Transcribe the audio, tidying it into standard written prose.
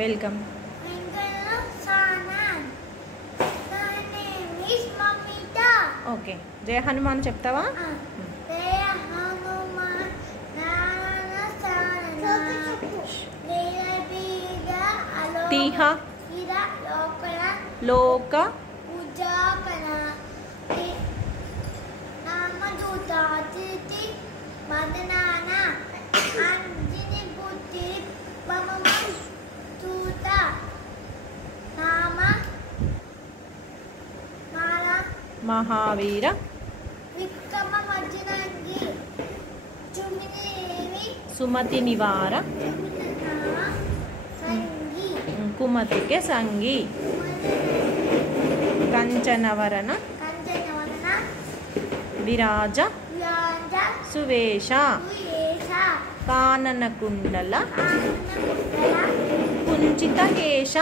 Welcome. Okay, జయ హనుమాన్ చెప్తావా? తీహ లోక మహావీర సుమతి నివార కుమతికే సంగి కంచనవరణ విరాజ సువేష కానన కుండల కుంచిత కేశ.